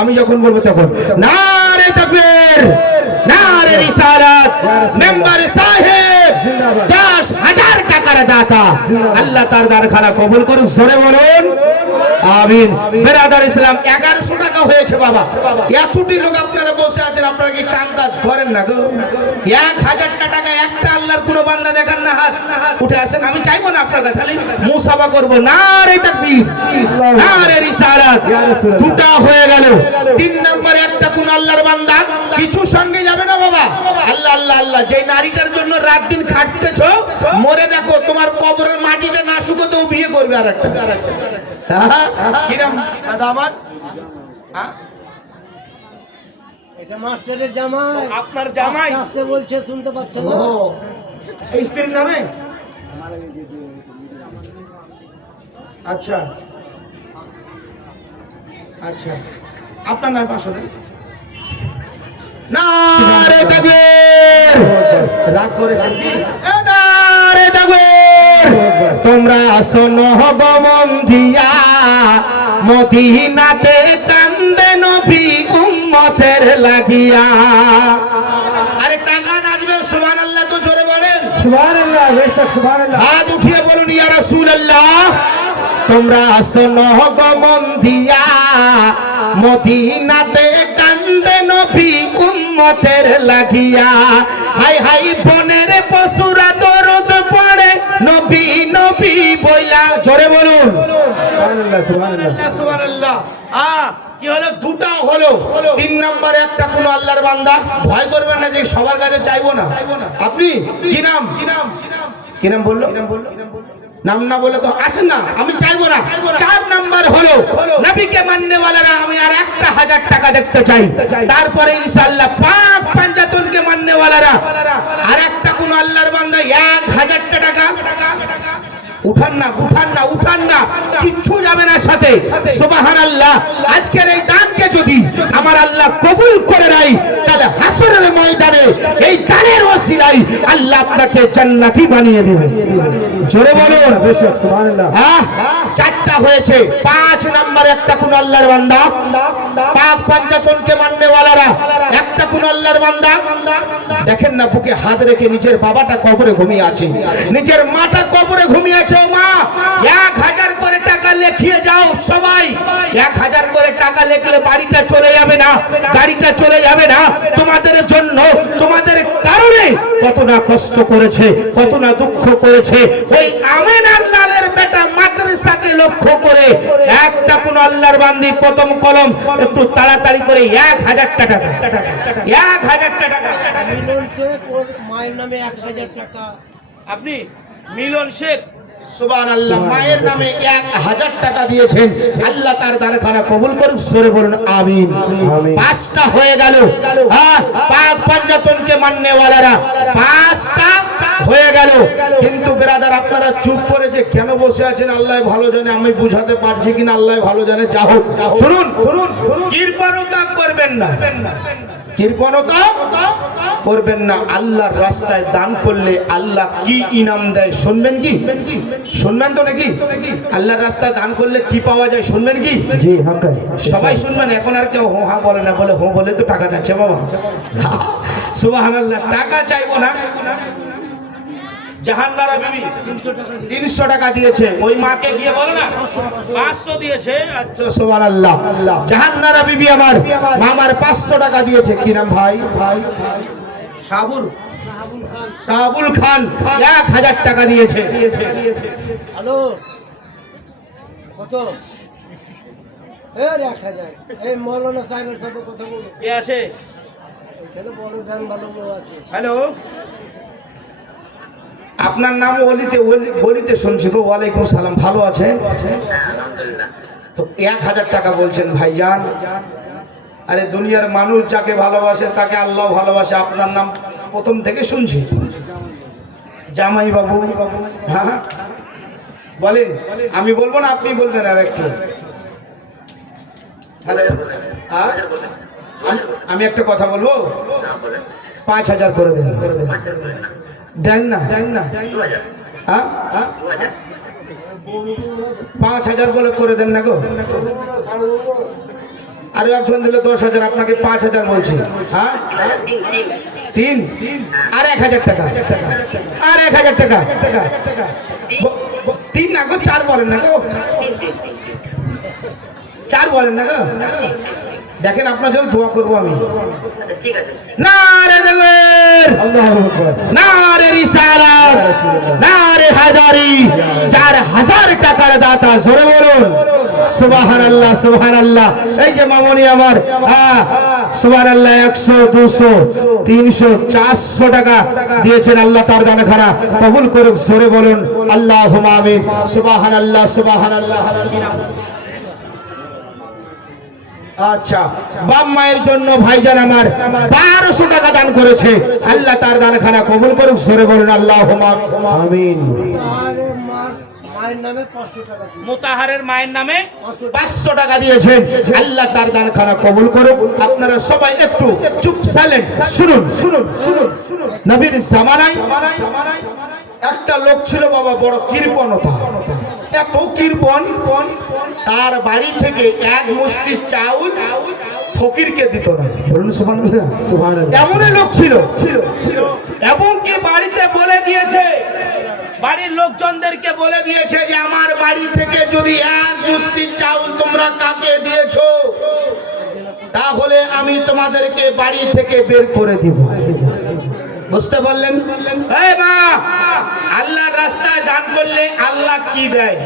আমি যখন বলবো তখন নারে তাকবীর, নারে রিসালাত, মেম্বার সাহেব 10,000 টাকার দাতা, আল্লাহ তার দারখানা কবুল করুক, জোরে বলুন আমিন। বেরাদার ইসলাম 1100 টাকা হয়েছে বাবা। এতটি লোক আপনারা বসে আছেন, আপনারা কি কাম কাজ করেন না গো? 1000 টাকা একটা আল্লাহর কোন বান্দা দেখান না, হাত উঠে আসেন। আমি চাইবো না আপনার কাছে, খালি মুসাফা করব। নারে তাকবীর, নারে রিসালাত, দুটা হয়ে গেল। 3 নাম্বার একটা কোন আল্লাহর বান্দা কিছু সঙ্গে যাবে না বাবা। আল্লাহ আল্লাহ আল্লাহ, যে নারীটার জন্য রাত দিন খাটতেছো, মরে দেখো তোমার কবরের মাটিটা না শুকোতেও বিয়ে করবে আরেকটা। কিরম দাদা আমার? এটা মাস্টারের জামাই। আপনার জামাই আসতে বলছে, শুনতে পাচ্ছেন না? এই স্ত্রীর নামে? আচ্ছা আচ্ছা, আপনার নাম পাশে দেন। নারে তাকবীর, রাগ করেছেন কি? নারে তাকবীর, তোমরা শোনো গো মন দিয়া, মদিনাতে কান্দে নবী উম্মতের লাগিয়া। আরে টাকা নাচবে, সুবহানাল্লাহ তো জোরে বলেন। সুবহানাল্লাহ, বেশক সুবহানাল্লাহ। হাত উঠিয়ে বলুন ইয়া রাসূলুল্লাহ। তোমরা শোনো গো মন দিয়া, মদিনাতে কান্দে নবী উম্মতের লাগিয়া। হাই হাই বনের পশুরা দরদ পড়ে নবী নবী বইলা, জোরে বলুন সুবহানাল্লাহ, সুবহানাল্লাহ, সুবহানাল্লাহ। কি হলো? দুটা হলো। 3 নাম্বার একটা কোন আল্লাহর বান্দা, ভয় করবেন না যে সবার কাছে চাইবো না। আপনি কি নাম? কি নাম বললো? নাম না বলে তো আসেন না, আমি চাইবো না। 4 নাম্বার হলো নবীকে মাননে ওয়ালারা আমি আর 1000 টাকা দেখতে চাই। তারপরে ইনশাআল্লাহ পাক পাঞ্জাতনকে মাননে ওয়ালারা আর একটা কোন আল্লাহর বান্দা 1000 টাকা। উঠান না, উঠান না, উঠান না, কিচ্ছু যাবে না সাথে। সুবহানাল্লাহ। আজকের এই দানকে যদি আমার আল্লাহ কবুল করে নেয়, তাহলে হাসরের ময়দানে এই দানের ওসিলায় আল্লাহ আপনাকে জান্নাতি বানিয়ে দেবে। জোরে বলুন বেশক সুবহানাল্লাহ। 4টা হয়েছে। 5 নাম্বার একটা কোন আল্লাহর বান্দা, পাক পাঞ্জাতনকে মাননে ওয়ালারা একটা কোন আল্লাহর বান্দা। দেখেন না, বুকে হাত রেখে নিজের বাবাটা কবরে ঘুমিয়ে আছে, নিজের মাটা কবরে ঘুমিয়ে আছে। ও মা, 1000 করে টাকা লিখিয়ে যাও সবাই। 1000 করে টাকা লিখলে বাড়িটা চলে যাবে না, গাড়িটা চলে যাবে না। তোমাদের জন্য, তোমাদের কারণে কত না কষ্ট করেছে, কত না দুঃখ করেছে। ওই আমিনার লালের বেটা মাদ্রাসাকে লক্ষ্য করে একটা কোন আল্লাহর বান্দি প্রথম কলম একটু তাড়াতাড়ি করে 1000 টাকা, 1000 টাকা। মিলন শেখ, ওর মায়ের নামে 1000 টাকা। আপনি মিলন শেখ, সুবহানাল্লাহ, মায়ের নামে 1000 টাকা দিয়েছেন। আল্লাহ তার দানখানা কবুল করুন, জোরে বলুন আমিন। 5টা হয়ে গেল। পাক পাঞ্জাতনকে মাননে ওয়ালারা 5টা হয়ে গেল। কিন্তু ব্রাদার আপনারা চুপ করে যে কেন বসে আছেন আল্লাহ ভালো জানে, আমি বুঝাতে পারছি কিনা আল্লাহ ভালো জানে। যা হোক, শুনুন, কৃপণতা করবেন না, কৃপণতা করবেন না। আল্লাহর রাস্তায় দান করলে আল্লাহ কি ইনাম দেয় শুনবেন কি? শুনবেন তো নাকি? আল্লাহর রাস্তায় দান করলে কি পাওয়া যায় শুনবেন কি? জি হাক্কা, সবাই শুনবেন। এখন আর কেউ হো হা বলে না, বলে হো বলে তো টাকা যাচ্ছে বাবা। সুবহানাল্লাহ, টাকা চাইবো না। জাহান্নারা বিবি 300 টাকা দিয়েছে, ওই মাকে গিয়ে বলো না 500 দিয়েছে। আচ্ছা সুবহানাল্লাহ। জাহান্নারা বিবি আমার মামার 500 টাকা দিয়েছে। কি নাম ভাই? সাবুল, সাবুল খান 1000 টাকা দিয়েছে। হ্যালো, কত? 1000। এই মৌলানা সাহেবের সাথে কথা বলো। কে আছে? এখানে বড় গান ভালো লোক আছে। হ্যালো, আপনার নাম গলিতে শুনছি গো। ওয়ালাইকুম সালাম, ভালো আছেন? তো 1000 টাকা বলছেন ভাইজান। আরে দুনিয়ার মানুষ যাকে ভালোবাসে তাকে আল্লাহ ভালোবাসে। আপনার নাম প্রথম থেকে শুনছি, জামাই বাবু। হ্যাঁ বলেন, আমি বলবো না আপনি বলবেন? আর একটু আমি একটা কথা বলবো, 5000 করে দেন। দেন না, দেন না। হ্যাঁ 5000 বলে করে দেন না গো। আরো একজন দিল 10,000, আপনাকে 5,000 বলছি। হ্যাঁ, 3 আর 1,000 টাকা, আর 1,000 টাকা। 3 না গো, 4 বলেন না গো, 4 বলেন না গো। দেখেন আপনার জন্য দোয়া করবো আমি। নারে তাকবীর, নারে রিসালাত, নারে হায়দারি। 4,000 টাকার দাতা, জোরে বলুন সুবহানাল্লাহ, সুবহানাল্লাহ। এই যে মামনি আমার, হ্যাঁ সুবহানাল্লাহ, 100, 200, 300, 400 টাকা দিয়েছেন। আল্লাহ তার দান খানা কবুল করুক, জোরে বলুন আল্লাহুম্মা আমিন। সুবহানাল্লাহ, সুবহানাল্লাহ। আচ্ছা, বাপ মায়ের জন্য ভাইজান আমার 1200 টাকা দান করেছে। আল্লাহ তার দান খানা কবুল করুক, জোরে বলুন আল্লাহুম্মা আমিন। মায়ের নামে 500 টাকা দিন। মোতাহারের মায়ের নামে 500 টাকা দিয়েছেন। আল্লাহ তার দান খানা কবুল করুক। আপনারা সবাই একটু চুপ সাইলেন্ট শুনুন। নবীর জামানায় একটা লোক ছিল বাবা, বড় কৃপণতা, এত কৃপণ, তার বাড়ি থেকে এক মুষ্টি চাউল ফকিরকে দিত না। বলুন সুবহানাল্লাহ, সুবহানাল্লাহ। এমনই লোক ছিল, এবং কি বাড়িতে বলে দিয়েছে, বাড়ির লোকজনদেরকে বলে দিয়েছে যে আমার বাড়ি থেকে যদি এক মুষ্টি চাউল তোমরা কাকে দিয়েছো, তাহলে আমি তোমাদেরকে বাড়ি থেকে বের করে দিব। বুঝতে পারলেন? এই মা, আল্লাহর রাস্তায় দান করলে আল্লাহ কি দেয়?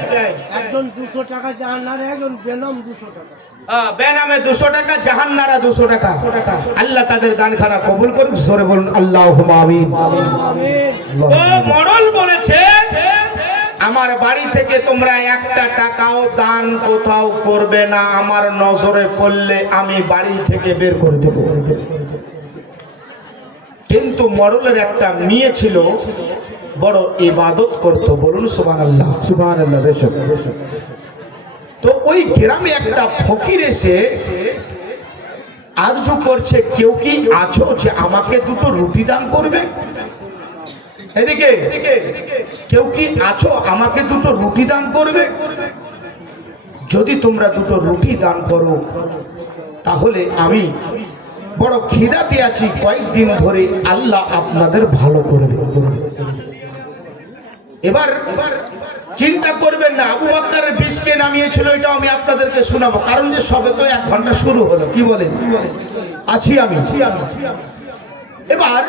একজন 200 টাকা জাহান্নারে, একজন বেনাম 200 টাকা। বেনামে 200 টাকা, জাহান্নারা 200 টাকা। আল্লাহ তাদের দান খানা কবুল করুক, জোরে বলুন আল্লাহুম্মা আমিন। তো মরল বলেছে, আমার বাড়ি থেকে তোমরা একটা টাকাও দান কোথাও করবে না, আমার নজরে পড়লে আমি বাড়ি থেকে বের করে দেব। কিন্তু মরলের একটা মেয়ে ছিল, বড় ইবাদত করত। বলুন সুবহানাল্লাহ, সুবহানাল্লাহ। বেশক তো ওই গ্রামে একটা ফকির এসে আরজু করছে, কেউ কি আছো যে আমাকে দুটো রুটি দান করবে? এদিকে কেউ কি আছো আমাকে দুটো রুটি দান করবে? যদি তোমরা দুটো রুটি দান করো তাহলে আমি বড় খিদাতে আছি, কয়েকদিন ধরে আল্লাহ আপনাদের ভালো করবে। এবার চিন্তা করবেন না, আবু বকরের বিষকে নামিয়েছিল, এটা আমি আপনাদেরকে শোনাবো, কারণ যে সবে তো 1 ঘন্টা শুরু হলো। কি বলেন? আছি আমি। এবার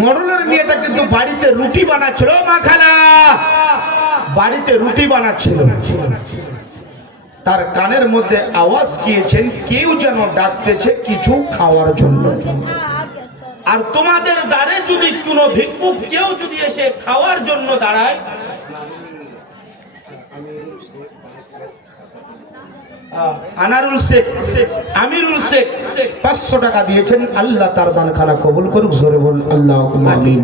মরলের মেয়েটা কিন্তু বাড়িতে রুটি বানাচ্ছিল, মা খালা বাড়িতে রুটি বানাচ্ছিল। তার কানের মধ্যে আওয়াজ গিয়েছেন, কেউ যেন ডাকতেছে কিছু খাওয়ার জন্য। আর তোমাদের দ্বারে যদি কোনো ভিক্ষুক কেউ যদি এসে খাওয়ার জন্য দাঁড়ায়, আনারুল শেখ, আমিরুল শেখ 500 টাকা দিয়েছেন। আল্লাহ তার দান খানা কবুল করুক, জোরে বলুন আল্লাহুম্মা আমিন।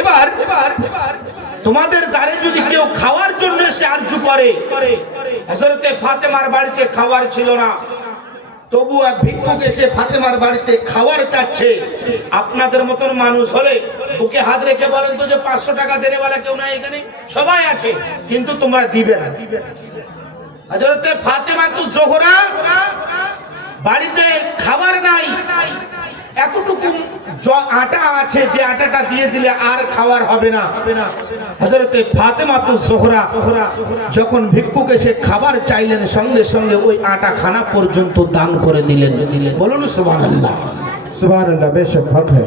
এবার তোমাদের দ্বারে যদি কেউ খাওয়ার জন্য এসে আরজু করে, হযরতে ফাতেমার বাড়িতে খাবার ছিল না, তবু এক ভিক্ষুক এসে ফাতেমার বাড়িতে খাবার চাচ্ছে। আপনাদের মতন মানুষ হলে বুকে হাত রেখে বলেন তো যে 500 টাকা দেনেওয়ালা কেউ নাই এখানে? সবাই আছে, কিন্তু তোমরা দিবে না। হযরতে ফাতেমা তো জোহরা বাড়িতে খাবার নাই, এতটুকু আটা আছে যে আটাটা দিয়ে দিলে আর খাবার হবে না। হযরতে ফাতেমা তো জোহরা যখন ভিক্ষুক এসে খাবার চাইলেন, সঙ্গে সঙ্গে ওই আটা খানা পর্যন্ত দান করে দিলেন। বলুন সুবহানাল্লাহ, সুবহানাল্লাহ। বেশক হক है।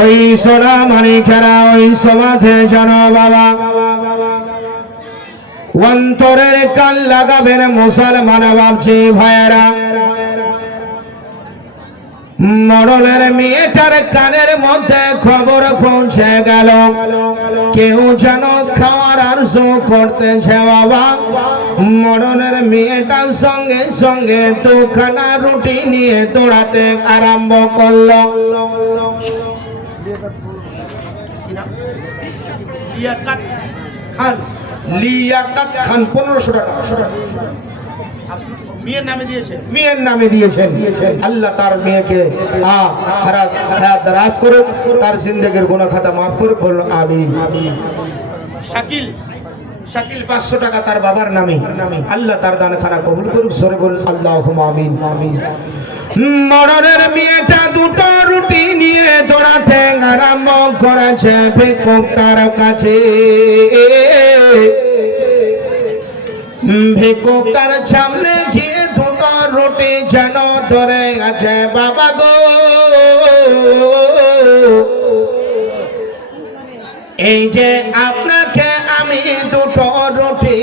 ওই সোনা মানিকেরা ওই সমাজে জানো বাবা, অন্তরের কান লাগাবেন মুসলমান বাপজি ভাইয়েরা। মরলের মেয়েটার কানের মধ্যে খবর পৌঁছে গেল, কেউ যেন খাওয়ার আরজু করতেছে বাবা। মরলের মেয়েটার সঙ্গে সঙ্গে 2খানা রুটি নিয়ে দৌড়াতে আরম্ভ করলো। লিয়াকাত খান, লিয়াকাত খান 1500 টাকা মেয়ের নামে দিয়েছে। মেয়ের নামে দিয়েছেন। আল্লাহ তার মেয়েকে হায়াত দারাজ করুক, তার জিন্দেগির গুনাহ খাতা মাফ করুক। বলুন আমিন। শাকিল শাকিল 500 টাকা তার বাবার নামে। আল্লাহ তার দান খানা কবুল করুক, সরে বল আল্লাহুম্মা আমিন। মরণের মেয়েটা দুটো রুটি নিয়ে দৌড়াতে আরম্ভ করেছে ভিক্ষুকটার কাছে। ভিক্ষুকটার সামনে গিয়ে দুটো রুটি যেন ধরে আছে। বাবা গো, এই যে আপনাকে আমি দুটো রুটি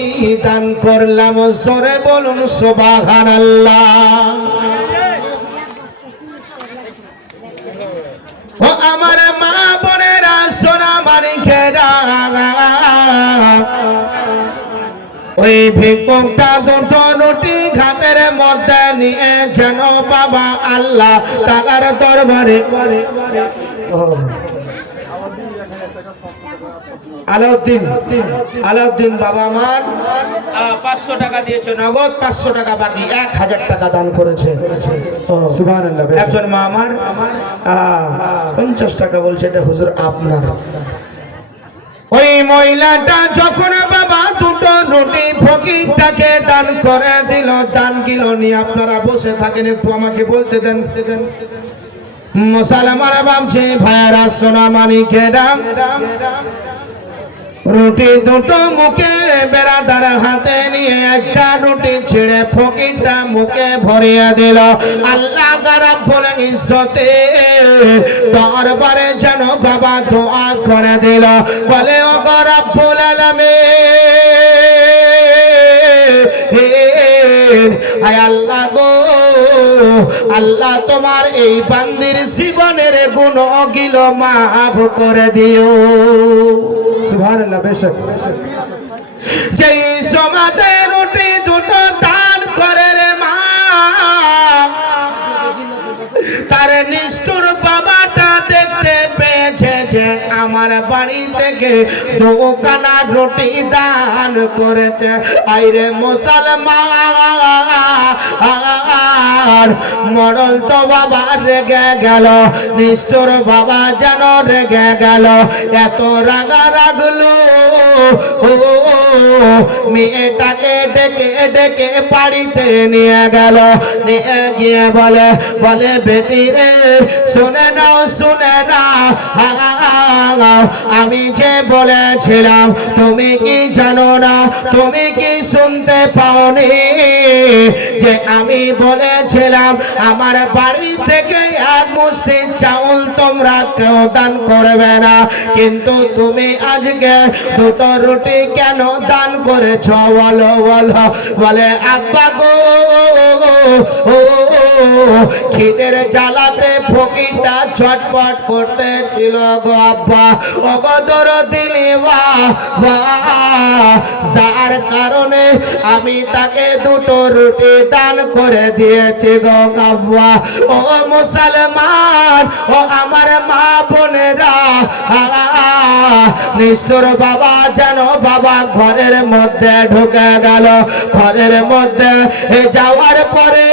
দান করলাম, সরে বলুন সুবহানাল্লাহ। ও আমার মা বোনেরা, সোনা মানিকেরা, ওই ভিক্ষুকটা দুটো রুটি হাতের মধ্যে নিয়ে যেন বাবা আল্লাহ তাআলার দরবারে আলাউদ্দিন বাবা আমার 500 টাকা দিয়েছে, নগদ 500 টাকা, বাকি 1000 টাকা দান করেছে। সুবহানাল্লাহ বেশক। একজন মা আমার 50 টাকা বলছে, এটা হুজুর আপনার। ওই মহিলাটা যখন বাবা দুটো রুটি ফকিরটাকে দান করে দিল, দান গিল নিয়ে আপনারা বসে থাকেন, একটু আমাকে বলতে দেন। মুসলমানরা ভাবছে ভাইরা, সোনা মানিকেরা, রুটি দুটো মুখে বেড়াদার হাতে নিয়ে একটা রুটি ছেড়ে ফকিরটা মুখে ভরিয়ে দিল। আল্লাহ রাব্বুল ইজ্জতে দরবারে যেন বাবা দোয়া করে দিল, বলে ও রাব্বুল আলামিন, আয় আল্লাহ গো, আল্লাহ তোমার এই বান্দির জীবনের গুনাহগুলো মাফ করে দিও। সুবহানাল্লাহ বেশক। যেই সমাজে রুটি দুটো দান করে রে মা, তার নিষ্ঠুর বাবাটা দেখতে পেয়েছে যে আমার বাড়ি থেকে দোকানা রুটি দান করেছে। আইরে মুসলমান, মরল তো বাবা রেগে গেল, নিষ্ঠুর বাবা যেন রেগে গেল। এত রাগা রাগলো, মেয়েটাকে ডেকে ডেকে বাড়িতে নিয়ে গেল। নিয়ে গিয়ে বলে বেটি রে, শুনে নাও, শুনে নাও, আমি যে বলেছিলাম তুমি কি জানো না, তুমি কি শুনতে পাওনি যে আমি বলেছিলাম আমার বাড়ি থেকে এক মুষ্টি চাউল তোমরা কেউ দান করবে না, কিন্তু তুমি আজকে দুটো রুটি কেন দান করেছ বলো বলো। বলে আব্বা গো, খিদের জ্বালাতে ফকিরটা ছটপট করতে ছিল গো আব্বা। অগদর দিলি যার কারণে আমি তাকে দুটো রুটি দান করে দিয়েছি গো আব্বা। ও মুসলমান, ও আমার মা বোনেরা, নিষ্ঠুর বাবা যেন বাবা ঘরের মধ্যে ঢুকে গেল। ঘরের মধ্যে যাওয়ার পরে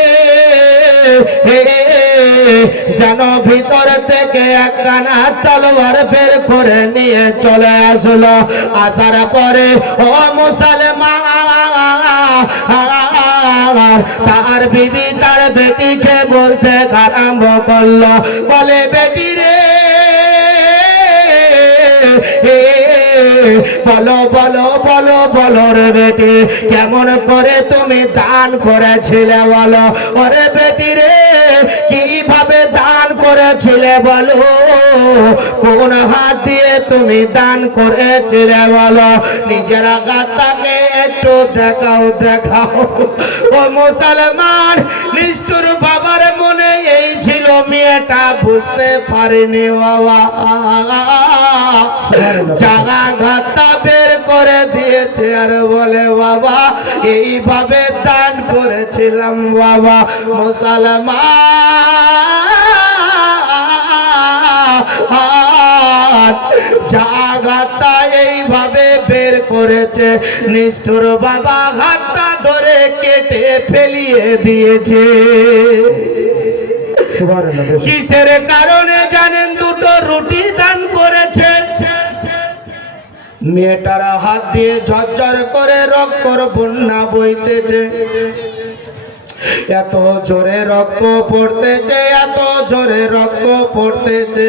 যেন ভিতর থেকে একখানা তলোয়ার বের করে নিয়ে চলে আসলো। আসার পরে ও মুসলমান, তার বিবি তার বেটিকে বলতে আরম্ভ করলো, বলে বেটি রে, বলো বলো বলো বলো রে বেটি, কেমন করে তুমি দান করেছিলে বলো। ওরে বেটি রে, কিভাবে দান করেছিলে বলো, কোন হাত দিয়ে তুমি দান করেছিলে বলো। নিজের গাতাকে একটু দেখাও দেখাও। ও মুসলমান, নিষ্ঠুর বাবার মনে এই ছিল, মেয়েটা বুঝতে পারেনি বাবা, জাগা গাতা বের করে দিয়েছে আর বলে বাবা এইভাবে দান করেছিলাম বাবা। মুসলমান জাগাতা এইভাবে বের করেছে, নিষ্ঠুর বাবা হাতটা ধরে কেটে ফেলিয়ে দিয়েছে। কিসের কারণে জানেন? দুটো রুটি দান করেছে। মেয়েটার হাত দিয়ে ঝরঝর করে রক্তর বন্যা বইতেছে, এত জোরে রক্ত পড়তেছে, এত জোরে রক্ত পড়তেছে।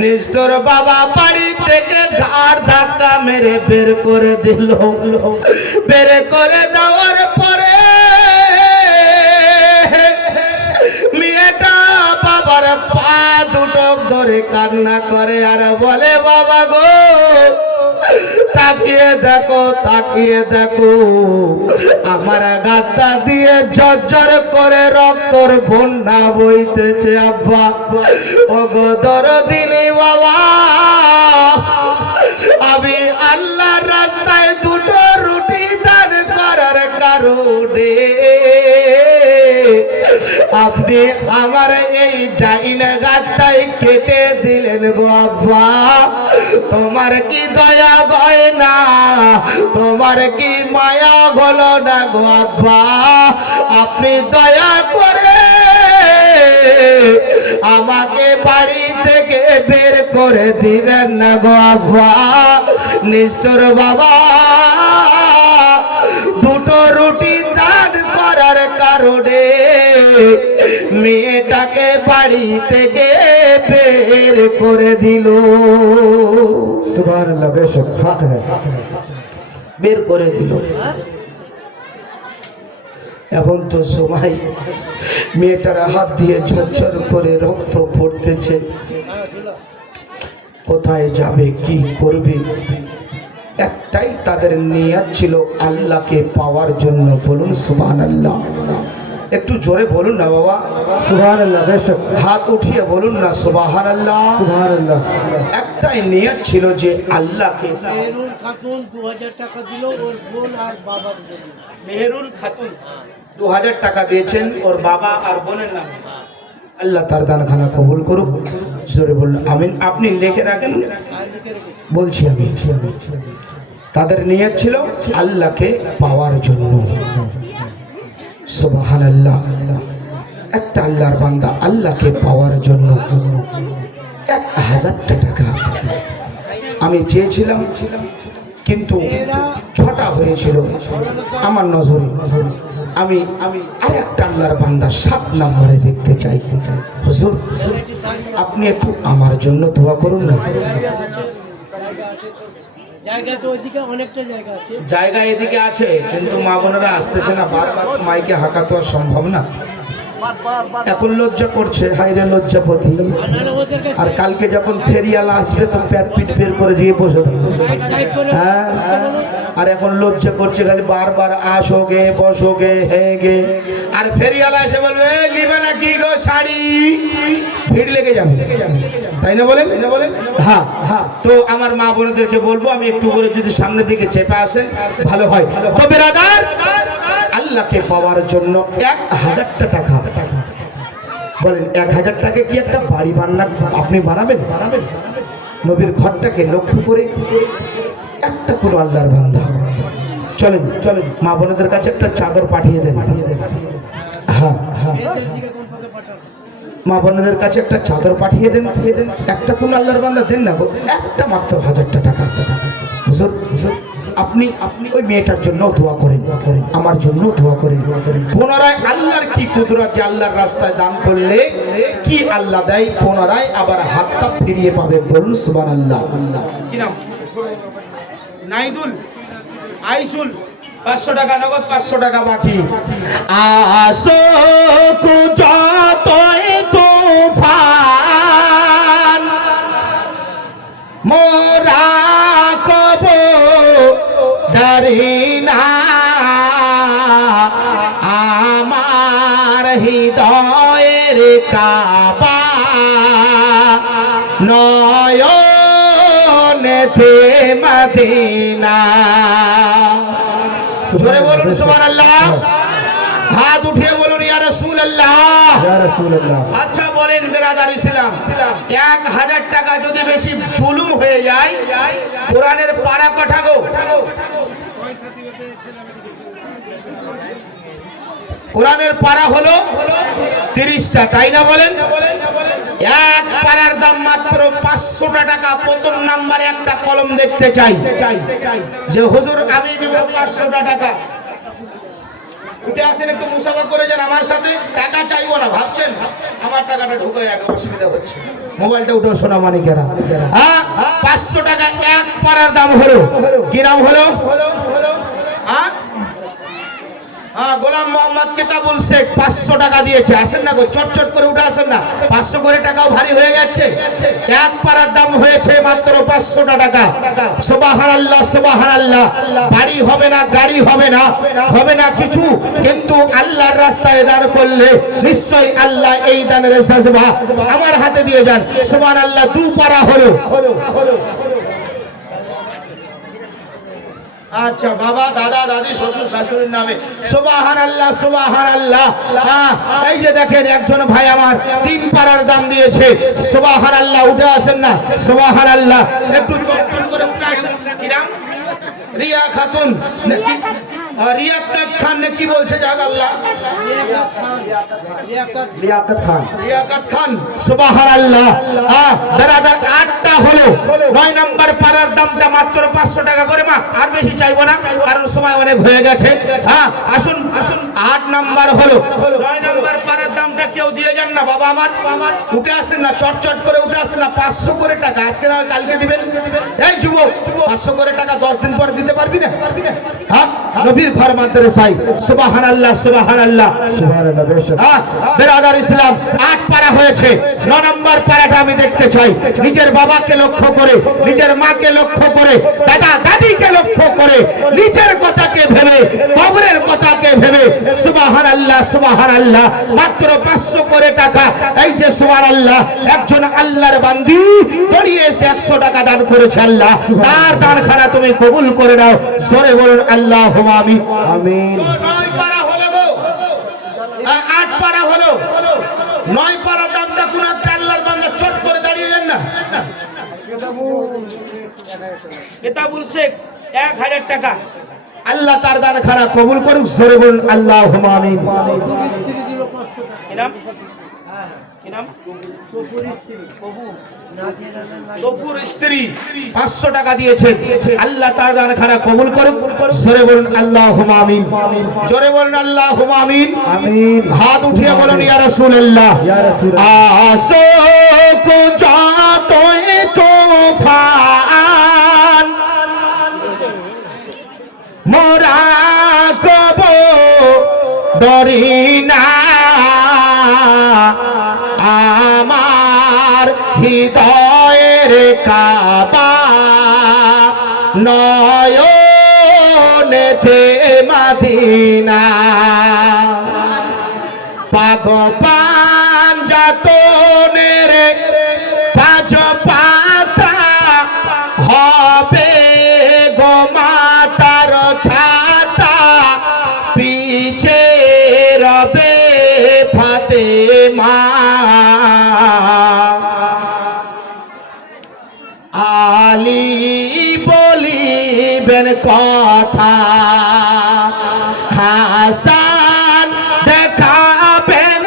নিষ্ঠুর বাবা বাড়ি থেকে ঘাড় ধাক্কা মেরে বের করে দিল। বের করে দেওয়ার পরে মেয়েটা বাবার পা দুটো ধরে কান্না করে আর বলে, বাবা গো তাকিয়ে দেখো, তাকিয়ে দেখো, আমার গাদা দিয়ে ঝরঝর করে রক্তর বন্যা বইতেছে। আব্বা ওগো দরদিনী বাবা, আমি আল্লাহর রাস্তায় দুটো রুটি দান করার কারণে আপনি আমার এই ডাইন গাদটাই কেটে দিলেন গো আব্বা। তোমার কি দয়া গয় না, তোমার কি মায়া হলো না গো আব্বা? আপনি দয়া করে আমাকে বাড়ি থেকে বের করে দিবেন না গো আব্বা। নিষ্ঠুর বাবা দুটো রুটি দান করার কারণে মেয়েটাকে বাড়ি থেকে বের করে দিল। सुभान अल्लाह बेशक हक है। বের করে দিল। এখন তো সময়, মেয়েটার হাত দিয়ে ঝরঝর করে রক্ত পড়তেছে, কোথায় যাবে, কি করবে? একটাই তাদের নিয়ত ছিল, আল্লাহকে পাওয়ার জন্য। বলুন সুবহানাল্লাহ। একটু জোরে বলুন না বাবা, सुभान अल्लाह बेशक। হাত উঠিয়ে বলুন না সুবহানাল্লাহ। सुभान अल्लाह। একটাই নিয়ত ছিল যে আল্লাহকে। মেহরুন খাতুন 2000 টাকা দিল ওর বোন আর বাবার জন্য। মেহরুন খাতুন 2000 টাকা দিয়েছেন ওর বাবা আর বোনের নামে। আল্লাহ তার দানখানা কবুল করুক। জোরে বলুন আমিন। আপনি লিখে রাখেন, আর লিখে রেখে বলছি আমি। তাদের নিয়ত ছিল আল্লাহকে পাওয়ার জন্য। সুবহানাল্লাহ। একটা আল্লাহর বান্দা আল্লাহকে পাওয়ার জন্য 1000 টাকা আমি চেয়েছিলাম, কিন্তু ছটা হয়েছিল আমার নজরে। আমি আরেকটা আল্লাহর বান্দা 7 নম্বরে দেখতে চাই। হুজুর আপনি একটু আমার জন্য দোয়া করুন না। জায়গা তো ওইদিকে অনেকটা জায়গা আছে। জায়গা এদিকে আছে, কিন্তু মা বোনেরা আসতেছে না, বারবার মাইকে হাঁকা তো আর সম্ভব না। এখন লজ্জা করছে, হাইরে লজ্জাপতি। নাহলে ওদের কাছে আর কালকে যখন ফেরিয়ালা আসবে তো প্যাট পিট বের করে গিয়ে বসে থাকবে। সাইড করে হ্যাঁ, আর এখন লজ্জা করছে, খালি বারবার আসোগে বসোগে হেগে। আর ফেরিয়ালা এসে বলবে, "এ, নিবে না কি গো শাড়ি?" ভিড় লেগে যাবে, তাই না বলেন? হ্যাঁ হ্যাঁ। তো আমার মা বোনদেরকে বলবো, আমি একটু করে যদি সামনের দিকে চেপে আসেন ভালো হয়। তো বিরাদার, আল্লাহকে পাওয়ার জন্য 1000 টাকা। বলেন 1000 টাকা কি একটা বাড়ি আপনি বানাবেন? নবীর ঘরটাকে লক্ষ্য করে একটা কোনো আল্লাহর বান্দা চলেন মা বোনদের কাছে একটা চাদর পাঠিয়ে দেন। হ্যাঁ হ্যাঁ, এদের দিকে কোন পথে পাঠাবো? মা বোনদের কাছে একটা চাদর পাঠিয়ে দেন। একটা কোন আল্লাহর বান্দা দেন না গো, একটা মাত্র 1000 টাকা। হুজুর আপনি ওই মেয়েটার জন্য দোয়া করেন, আমার জন্য দোয়া করেন। পুনরায় আল্লাহর কি কুদরত যে আল্লাহর রাস্তায় দান করলে কি আল্লাহ দেয়, পুনরায় আবার হাতটা ফিরিয়ে পাবে। বলুন সুবহানাল্লাহ। কি নাম? নাইদুল আইসুল। 500 টাকা নগদ, 500 টাকা বাকি। আসো যতই তুফান মোরা কব দারিনা, আমার হৃদয়ের কাবা নয়নেতে মদিনা। জোরে বলুন সুবহানাল্লাহ। হাত উঠিয়ে বলুন ইয়া রাসূলুল্লাহ। या रसूल अल्लाह। আচ্ছা বলেন বিরাদার ইসলাম, 1000 টাকা যদি বেশি জুলুম হয়ে যায়, কোরআনের পারা কথা গো, কোরআনের পারা হলো 30টা, তাই না বলেন? এক পারার দাম মাত্র 500 টাকা। প্রথম নাম্বারে একটা কলম দেখতে চাই যে হুজুর আমি দিব 500 টাকা। উঠে আসেন, একটু মুসাফা করে যান আমার সাথে। টাকা চাইবো না, ভাবছেন আমার টাকাটা ঢুকে আগে অসুবিধা হচ্ছে। মোবাইলটা উঠো সোনা মানিকেরা। 500 টাকা এক পারার দাম হলো। কি নাম হলো? গোলাম মোহাম্মদ কিতাবুল শেখ 500 টাকা দিয়েছে। আসেন না গো, চটচট করে উঠে আসেন না। 500 করে টাকাও ভারী হয়ে যাচ্ছে। এক পারার দাম হয়েছে মাত্র 500 টাকা। সুবহানাল্লাহ সুবহানাল্লাহ। বাড়ি হবে না, গাড়ি হবে না, হবে না কিছু, কিন্তু আল্লাহর রাস্তায় দান করলে নিশ্চয়ই আল্লাহ এই দানের সাজবা আমার হাতে দিয়ে যান। সুবহানাল্লাহ। 2 পারা হলো। আচ্ছা, বাবা দাদা দাদি শ্বশুর শাশুড়ির নামে সুবহানাল্লাহ সুবহানাল্লাহ। এই যে দেখেন একজন ভাই আমার 3 পারার দাম দিয়েছে। সুবহানাল্লাহ। উঠে আসেন না। সুবহানাল্লাহ। একটু চটচট করে উঠে আসেন। কি নাম? রিয়া খাতুন। রিয়াকাত খান না কি বলছে জাগ আল্লাহ? लियाकत खान। রিয়াকাত খান। সুবহানাল্লাহ। দাদা 8টা হলো। 9 নাম্বার পারার দামটা মাত্র 500 টাকা করে। মা আর বেশি চাইবো না, কারণ সময় অনেক হয়ে গেছে। আসুন আসুন। 8 নাম্বার হলো। 9 নাম্বার পারার দামটা কেউ দিয়ে যান না বাবা আমার। উঠে আসেন না, চটচট করে উঠে আসেন না। 500 করে টাকা আজকে না কালকে দিবেন। এই যুবক, 500 করে টাকা 10 দিন পর দিতে পারবি না? হ্যাঁ, নবীর ঘর মাদ্রাসায়। সুবহানাল্লাহ সুবহানাল্লাহ सुभान बेशक। বেরাদার ইসলাম 8 পারা হয়েছে। 9 নম্বর পারাটা আমি দেখতে চাই। নিজের বাবাকে লক্ষ্য করে, নিজের মাকে লক্ষ্য করে, দাদা দাদিকে লক্ষ্য করে, নিজের কথাকে ভেবে, কবরের কথাকে ভেবে সুবহানাল্লাহ সুবহানাল্লাহ। মাত্র 500 করে টাকা। এই যে সুবহানাল্লাহ, একজন আল্লাহর বান্দি দড়িয়ে এসে 100 টাকা দান করেছে। আল্লাহ তার দানখানা তুমি কবুল করে নাও। জোরে বলুন আল্লাহুম্মা আমিন। आमीन। 9 পারা হলো গো। 8 পারা হলো। 9 পারা দামটা কোন একটা আল্লাহর বান্দা চট করে দাঁড়িয়ে যান না। কিতাবুল শেখ 1000 টাকা। আল্লাহ তার দান খানা কবুল করুক। জোরে বলুন আল্লাহুম্মা আমিন। কি নাম? কি নাম? তপুর স্ত্রী 500 টাকা দিয়েছে। আল্লাহ তার দান খানা কবুল করুক। জোরে বলুন আল্লাহুম্মা আমিন। জোরে বলুন আল্লাহুম্মা আমিন। आमीन। হাত উঠিয়ে বলুন ইয়া রাসূলুল্লাহ। या रसूल अल्लाह। আসো কো যতই তুফান মোরা কব ডরি না। আমার হৃদয়ের কাবা নয়নেতে মদিনা। পাগ পাঞ্জাতনের পাঁচ পাতা হবে গো মাতার ছাতা। পিছে রবে ফাতেমা। আলী বলিবেন কথা, হাসান দেখাবেন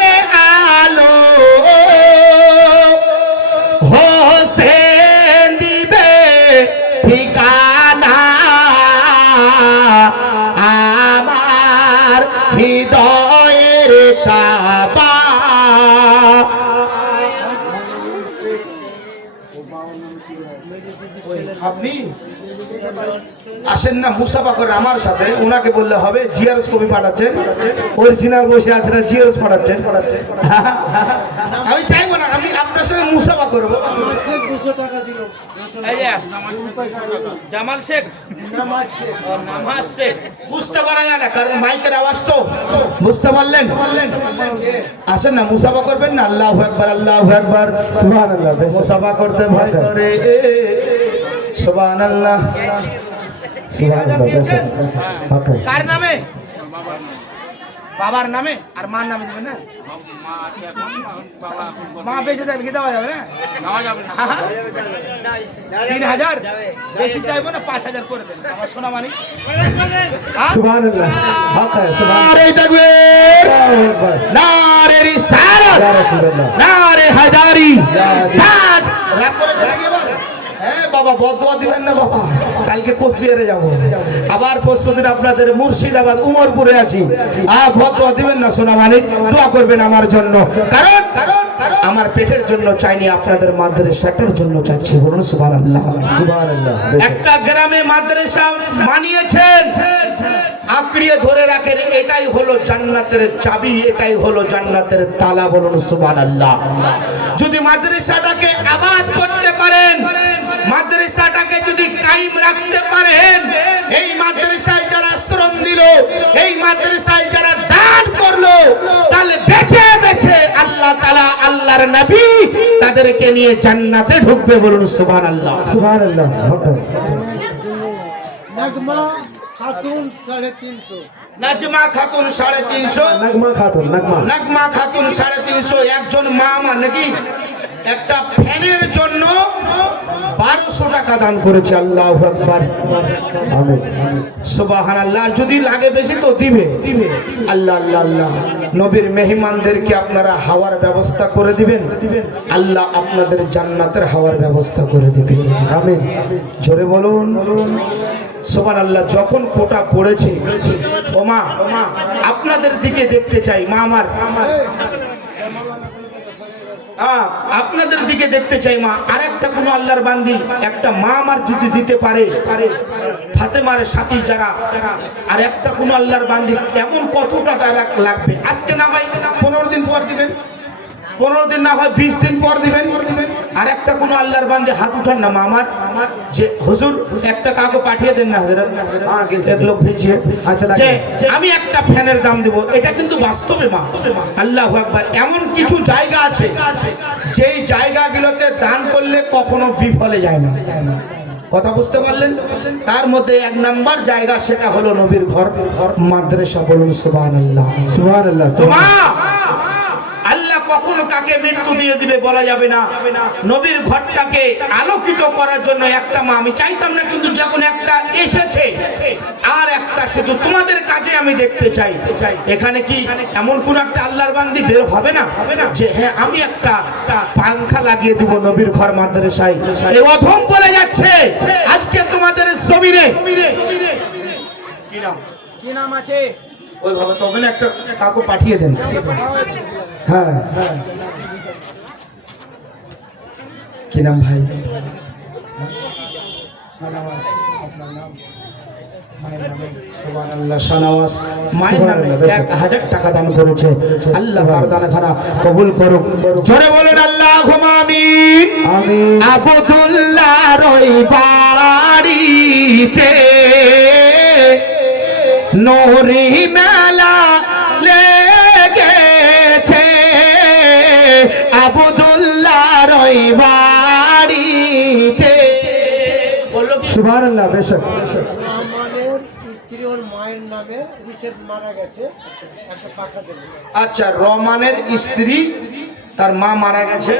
আলো, হোসেন দিবে ঠিকানা। আমার হৃদয়ের কাবা। আপনি আসেন না মুসাফা করে আমার সাথে। ওনাকে বললে হবে জিআরএস কপি পাঠাচ্ছেন, অরিজিনাল বসে আছে না জিআরএস পাঠাচ্ছেন। আমি চাইবো না, আমি আপনার সঙ্গে মুসাফা করবো। জামাল শেখ, নামাজ শেখ। বুঝতে পারা যায় না, কারণ মাইকের আওয়াজ তো। বুঝতে পারলেন? আসেন না মুসাফা করবেন না। আল্লাহু আকবার আল্লাহু আকবার। सुभान अल्लाह बेशक। মুসাফা করতে ভয় করে। সুবহানাল্লাহ। सुभान अल्लाह बेशक। हक है। কার নামে? বাবার নামে আর মার নামে দেবেন না? মা বেঁচে থাকলে কি দেওয়া যাবে না? 3000 বেশি চাইবো না, 5000 করে দেন আমার সোনা মানিক। सुभान अल्लाह हक है सुभान नारे तकबीर, अल्लाहु अकबर नारे रिसालत, या रसूल अल्लाह नारे हैदारी। তাজ র‍্যাপ করে চলে গিয়ে বল, হ্যাঁ বাবা বদদোয়া দিবেন না বাবা, কালকে কোচবিহারে যাব, আবার পরশুদিন আপনাদের মুর্শিদাবাদ উমরপুরে আছি। বদদোয়া দিবেন না সোনা মানিক, দোয়া করবেন আমার জন্য, কারণ আমার পেটের জন্য চাইনি, আপনাদের মাদ্রাসাটার জন্য চাইছি। বলুন সুবহানাল্লাহ। सुभान अल्लाह একটা গ্রামে মাদ্রাসা মানিয়েছেন, আঁকড়িয়ে ধরে রাখেন, এটাই হলো জান্নাতের চাবি, এটাই হলো জান্নাতের তালা। বলুন সুবহানাল্লাহ। যদি মাদ্রাসাটাকে আবাদ করতে পারেন, মাদ্রাসাটাকে যদি কায়েম রাখতে পারেন, এই মাদ্রাসায় যারা শ্রম দিল, এই মাদ্রাসায় যারা দান করলো, তাহলে বেঁচে বেঁচে আল্লাহ তাআলা, আল্লাহর নবী তাদেরকে নিয়ে জান্নাতে ঢুকবে। বলুন সুবহানাল্লাহ। सुभान अल्लाह हक है नगमा खातून 350। নাজমা খাতুন 350, नगमा खातून नगमा নাগমা খাতুন 350, একজন মা আমার নাকি একটা ফ্যানের জন্য 1200 টাকা দান করেছে। আল্লাহু আকবার, आमीन সুবহানাল্লাহ। যদি লাগে বেশি তো দিবে। আল্লাহ আল্লাহ আল্লাহ। নবীর মেহমানদেরকে আপনারা হাওয়ার ব্যবস্থা করে দিবেন, আল্লাহ আপনাদের জান্নাতের হাওয়ার ব্যবস্থা করে দিবেন। आमीन জোরে বলুন সুবহানাল্লাহ। যখন কোটা পড়েছে, ও মা আপনাদের দিকে দেখতে চাই, মা আমার আপনাদের দিকে দেখতে চাই মা। আর একটা কোনো আল্লাহর বান্দি, একটা মা আমার যদি দিতে পারে, ফাতেমার সাথী যারা, আর একটা কোনো আল্লাহর বান্দি, এমন কত টাকা লাগবে? আজকে না হয় 15 দিন পর দিবেন, 15 দিন না হয় 20 দিন পর দিবেন। আর একটা কোনো আল্লাহর বান্দি হাত উঠান না মা আমার, যে হুজুর একটা কাউকে পাঠিয়ে দেন না হযরত, এক লোক ভিজিয়ে, যে আমি একটা ফ্যানের দাম দেব। এটা কিন্তু বাস্তবে মা। আল্লাহু আকবার। এমন কিছু জায়গা আছে, যেই জায়গাগুলোতে দান করলে কখনো বিফলে যায় না। কথা বুঝতে পারলেন? তার মধ্যে 1 নাম্বার জায়গা, সেটা হলো নবীর ঘর, মাদ্রাসা। বলুন সুবহানাল্লাহ। सुभान अल्लाह তো মা, আল্লাহ কখন কাকে মৃত্যু দিয়ে দিবে বলা যাবে না। নবীর ঘরটাকে আলোকিত করার জন্য একটা মা, আমি চাইতাম না কিন্তু যখন একটা এসেছে, আর একটা শুধু তোমাদের কাজে আমি দেখতে চাই। এখানে কি এমন কোন একটা আল্লাহর বান্দি বের হবে না যে হ্যাঁ আমি একটা পাংখা লাগিয়ে দিব নবীর ঘর মাদ্রাসায়? এই অধম বলে যাচ্ছে আজকে তোমাদের জমিনে। কি নাম আছে? ওইভাবে তবে না, একটা কাউকে পাঠিয়ে দেন। হ্যাঁ, কি নাম ভাই? সুবহানাল্লাহ। শাহনওয়াজ মায়ের নামে 1000 টাকা দান করেছে। আল্লাহ তার দানখানা কবুল করুক। জোরে বলেন আল্লাহুম্মা আমিন। आमीन আব্দুল্লাহ রই বাড়িতে নূরি মেলা লেগেছে, আব্দুল্লাহ রই বাড়িতে। सुभान अल्लाह बेशक আমাদের স্ত্রী ওর মায়ের নামে রিসেপ মারা গেছে, একটা পাখা দেবে। আচ্ছা, রহমানের স্ত্রী, তার মা মারা গেছে,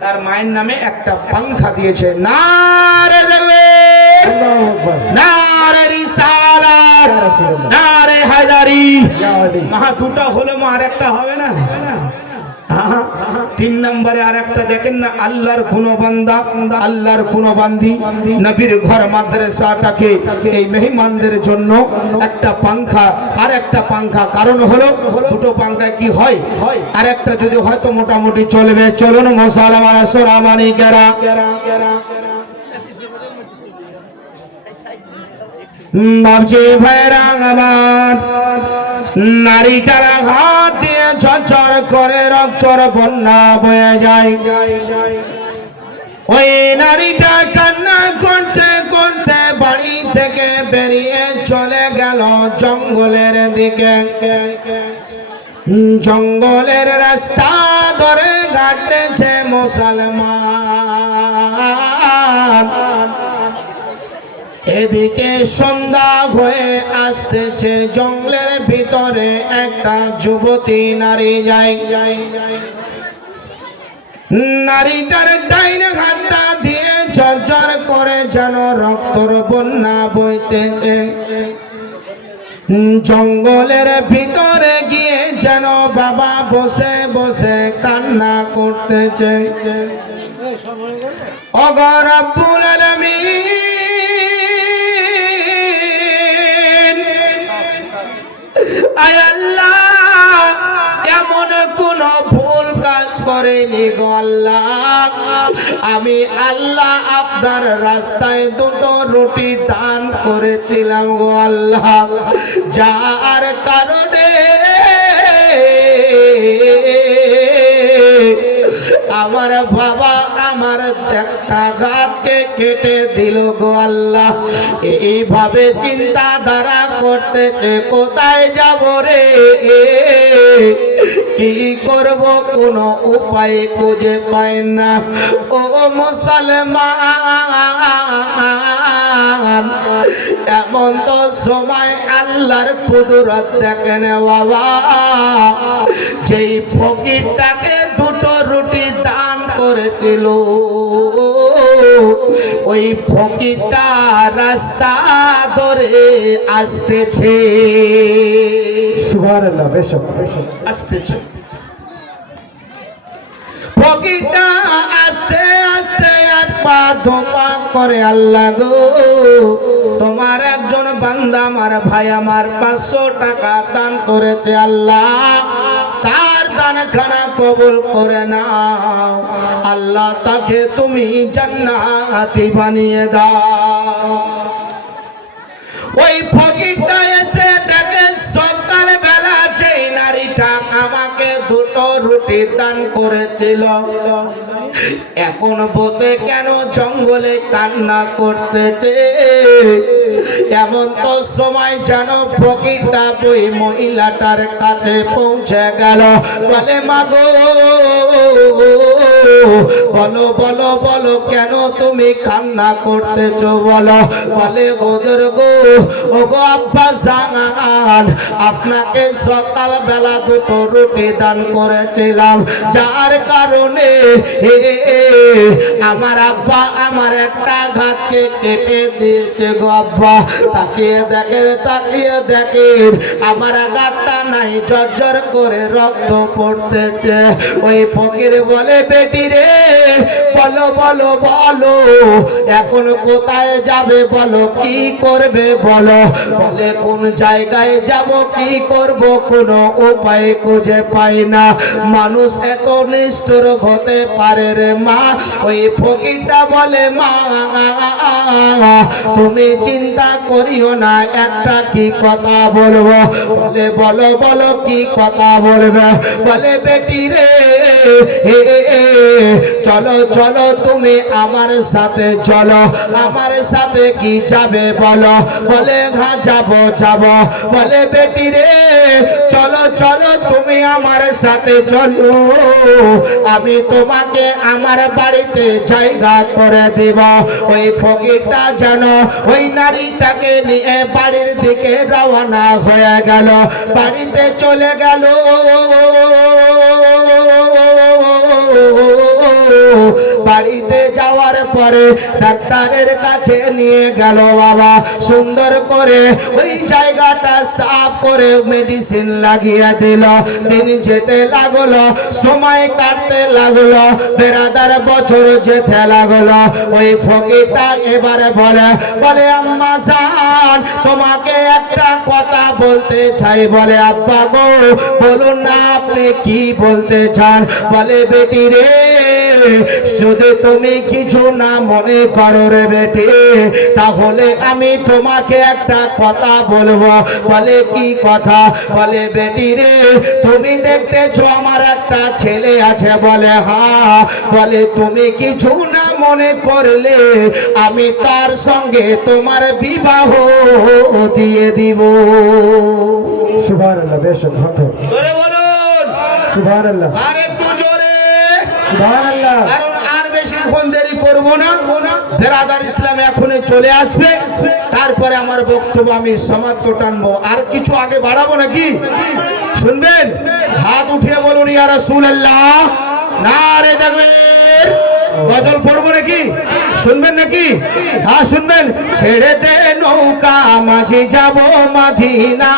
তার মায়ের নামে একটা পাংখা দিয়েছে। নারে তাকবীর, अल्लाहु अकबर নারে রিসালাত, या रसूल अल्लाह নারে হায়দারি। या अली মা দুটো হলে মা আর একটা হবে না? 3 নম্বরে আর একটা দেখেন না, আল্লাহর কোন বান্দা, আল্লাহর কোন বান্দি নবীর ঘর মাদ্রাসাটাকে এই মেহমানদের জন্য একটা পাংখা, আর একটা পাংখা, কারণ হলো দুটো পাংখায় কি হয়, আর একটা যদি হয়তো মোটামুটি চলবে। চলুন মুসলমান সোনামানিকেরা, বাবজি ভাইরা আমার, নারীটার হাত দিয়ে ঝরঝর করে রক্তর বন্যা বয়ে যায়। ওই নারীটা কান্না করতে করতে বাড়ি থেকে বেরিয়ে চলে গেল জঙ্গলের দিকে। জঙ্গলের রাস্তা ধরে ঘাটতেছে মুসলমান। এদিকে সন্ধ্যা হয়ে আসতেছে, জঙ্গলের ভিতরে একটা যুবতী নারী যায়। নারীটার ডাইনে হাতটা দিয়ে ঝরঝর করে যেন রক্তর বন্যা বইতেছে। জঙ্গলের ভিতরে গিয়ে যেন বাবা বসে বসে কান্না করতেছে। ওগো রব্বুল আলামিন, আয় আল্লাহ, এমন কোন ভুল কাজ করেনি গো আল্লাহ। আমি আল্লাহ আপনার রাস্তায় দুটো রুটি দান করেছিলাম গো আল্লাহ, যার কারণে আমার বাবা আমার একটা ঘাতকে কেটে দিল গো আল্লাহ। এইভাবে চিন্তাধারা করতেছে, কোথায় যাব রে, কি করব, কোনো উপায় খুঁজে পাই না। ও মুসলমান, এমন তো সময় আল্লাহর কুদরত দেখেন বাবা। যেই ফকিরটাকে দুটো রুটি দান করেছিল, ওই ফকিরটা রাস্তা ধরে আসতেছে, সুবহানাল্লাহ, বেশক আসতেছে। ফকিরটা আস্তে আস্তে এক পা ধোপা করে, আল্লাহ গো, তোমার একজন বান্দা আমার ভাই আমার 500 টাকা দান করেছে, আল্লাহ তার দানখানা কবুল করে নাও, আল্লাহ তাকে তুমি জান্নাতি বানিয়ে দাও। ওই ফকিরটা এসে দেখে সকাল বেলা যেই নারীটা আমাকে দুটো রুটি দান করেছিল, এখন বসে কেন জঙ্গলে কান্না করতেছে। এমন তো সময় যেন ফকিরটা ওই মহিলাটার কাছে পৌঁছে গেল। বলে মাগো, বলো বলো বলো, কেন তুমি কান্না করতেছো বলো। বলে গোদর গো, ও গো আব্বা জান, আপনাকে সকাল বেলা দুটো রুটি দান করেছিলাম, যার কারণে আমার আব্বা আমার একটা ঘাতকে কেটে দিয়েছে গো আব্বা। তাকিয়ে দেখেন, তাকিয়ে দেখেন, আমার ঘাতটা নাই, ঝরঝর করে রক্ত পড়তেছে। ওই ফকির বলে, বেটি রে, বলো বলো বলো, এখন কোথায় যাবে বলো, কি করবে বলো। বলে কোন জায়গায় যাব, কি করব, কোনো উপায় খুঁজে পাই না। মানুষ এত নিষ্ঠুর হতে পারে রে মা। ওই ফকিরটা বলে, মা তুমি চিন্তা করিও না, একটা কি কথা বলবো। বলে বলো বলো, কি কথা বলবে। বলে বেটি রে, চলো চলো তুমি আমার সাথে চলো, আমার সাথে কি যাবে বলো। বলে হ্যাঁ যাবো যাবো। বলে বেটি রে, চলো চলো তুমি আমার সাথে চলো, আমি তোমাকে আমার বাড়িতে জায়গা করে দিব। ওই ফকিরটা যেন ওই নারীটাকে নিয়ে বাড়ির দিকে রওনা হয়ে গেল, বাড়িতে চলে গেল। বাড়িতে যাওয়ার পরে ডাক্তারের কাছে নিয়ে গেল বাবা, সুন্দর করে ওই জায়গাটা সাফ করে মেডিসিন লাগিয়ে দিল। দিন যেতে লাগলো, সময় কাটতে লাগলো, বেড়াদার বছর যেতে লাগলো। ওই ফকিরটা এবারে বলে, বলে আম্মা জান, তোমাকে একটা কথা বলতে চাই। বলে আব্বা গো, বলুন না আপনি কি বলতে চান। বলে বেটি রে, যদি তুমি কিছু না মনে করো রে বেটি, তাহলে আমি তোমাকে একটা কথা বলবো। বলে কি কথা। বলে বেটি রে, তুমি দেখতেছো আমার একটা ছেলে আছে। বলে হ্যাঁ। বলে তুমি কিছু না মনে করলে আমি তার সঙ্গে তোমার বিবাহ দিয়ে দিব। সুবহানাল্লাহ, বেশক জোরে বলুন সুবহানাল্লাহ, আর একটু জোরে। সুবহানাল্লাহ। কারণ আর বেশিক্ষণ দেরি করবো না, বেরাদার ইসলাম এখনই চলে আসবে, তারপরে আমার বক্তব্য আমি সমাপ্ত টানবো। আর কিছু আগে বাড়াবো নাকি? শুনবেন? হাত উঠিয়ে বলুন ইয়া রাসূলুল্লাহ, নারে তাকবীর। গজল পড়বো নাকি? শুনবেন নাকি? হ্যাঁ শুনবেন। ছেড়ে দে নৌকা মাঝি যাব মদিনা,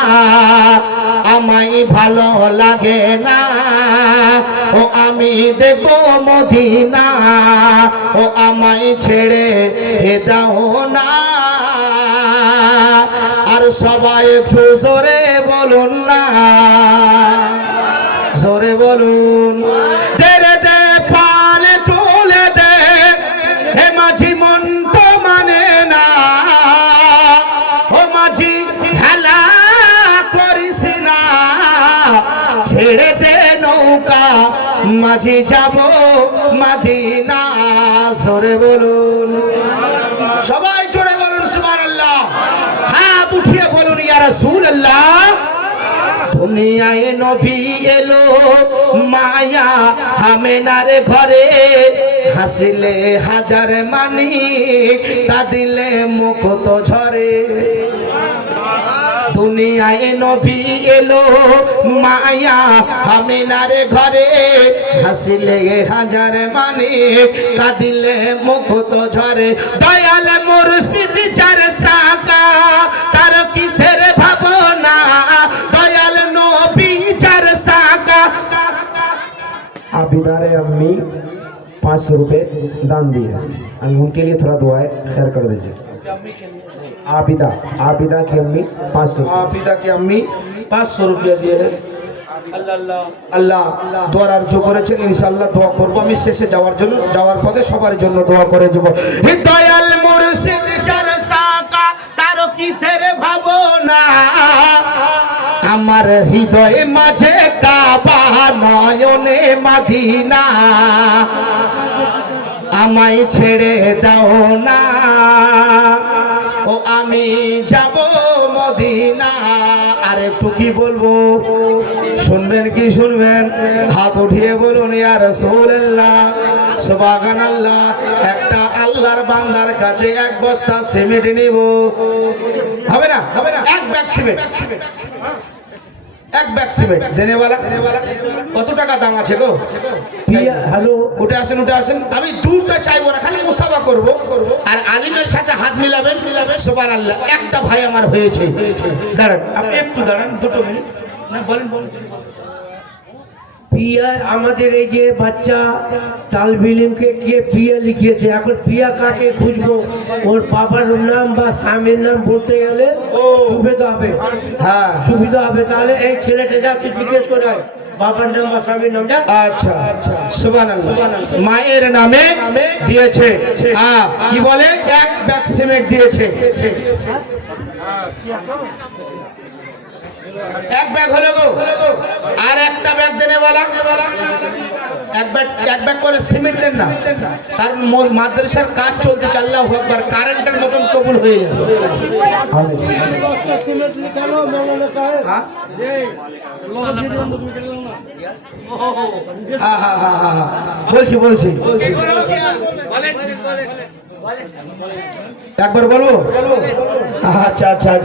আমায় ভালো লাগে না, ও আমি দেখব মদিনা, ও আমায় ছেড়ে দাও না। আর সবাই একটু জোরে বলুন না, জোরে বলুন। তেরে দে পালে তুলে দে, হে মাঝি মন তো মানে না, ও মাঝি হেলা করিস না, ছেড়ে দে নৌকা মাঝি যাব মদিনা। জোরে বলুন, সবাই জোরে বলুন সুবহানাল্লাহ। হাত উঠিয়ে বলুন ইয়া রাসূলুল্লাহ। দুনিয়ায় নবী এলো মায়া আমেনার ঘরে, হাসিলে হাজার মানি, কাঁদিলে মুখ তো ঝরে। দুনিয়ায় নবী এলো মায়া আমেনার ঘরে, হাসিলে হাজার মানি, কাঁদিলে মুখ তো ঝরে। দয়াল মুর্শিদ যার সাকা, তার কিসের ভাবনা, দয়াল নবী যার সাকা। आबिदा रे अम्मी 500 रुपए दान दिए, उनके लिए थोड़ा दुआ खैर कर दीजिए। आबिदा, आबिदा की अम्मी 500। पिता की अम्मी 500 रुपया दिए हैं। আল্লাহ দোয়ার আরজ করেছেন, ইনশাআল্লাহ দোয়া করব আমি শেষে যাওয়ার জন্য, যাওয়ার পথে সবার জন্য দোয়া করে যাব। হে দয়াল মুর্শিদ যার সাকা, তার কিসের ভাবনা, আমার হৃদয়ে মাঝে কাবা, নয়নে মদিনা, আমায় ছেড়ে দাও না, ও আমি যাব মদিনা। আর একটু কি বলবো, শুনবেন কি শুনবেন? হাত উঠিয়ে বলুন ইয়া রাসূলুল্লাহ, সুবহানাল্লাহ। একটা আল্লাহর বান্দার কাছে এক বস্তা সিমেন্ট নিব, হবে না? হবে না? এক ব্যাগ সিমেন্ট, এক ব্যাগ সিমেন্ট দেনেওয়ালা। কত টাকা দাম আছে গো? हेलो, উঠে আসেন, উঠে আসেন। আমি দুটা চাইবো না, খালি মুসাফা করব, আর আলিমের সাথে হাত মিলাবেন। সুবহানাল্লাহ। একটা ভাই আমার হয়েছে। দাঁড়ান, আপনি একটু দাঁড়ান, দুটো মিনিট। না বলেন, বলেন। পিয়া আমাদের এই যে বাচ্চা তালবিলিমকে কে পিয়া লিখিয়েছে, এখন পিয়া কাকে খুঁজবো? ওর বাবার নাম বা স্বামীর নাম বলতে গেলে সুবিধা হবে, হ্যাঁ, সুবিধা হবে। তাহলে এই ছেলেটা যাচ্ছে জিজ্ঞেস করে বাবার নাম বা স্বামীর নামটা। আচ্ছা, সুবহানাল্লাহ। মায়ের নামে দিয়েছে, হ্যাঁ, কি বলে? এক ব্যাগ সিমেন্ট দিয়েছে। এক ব্যাগ হলো গো, আর একটা ব্যাগ দেনে বলা, এক ব্যাগ করে সিমেন্ট দেন না। তার মাদ্রাসার কাজ চলতে, আল্লাহু আকবার, কারেন্টের মতন কবুল হয়ে যাবে। হ্যাঁ হ্যাঁ হ্যাঁ হ্যাঁ, বলছি বলছি, একবার বলবো। আচ্ছা আচ্ছা।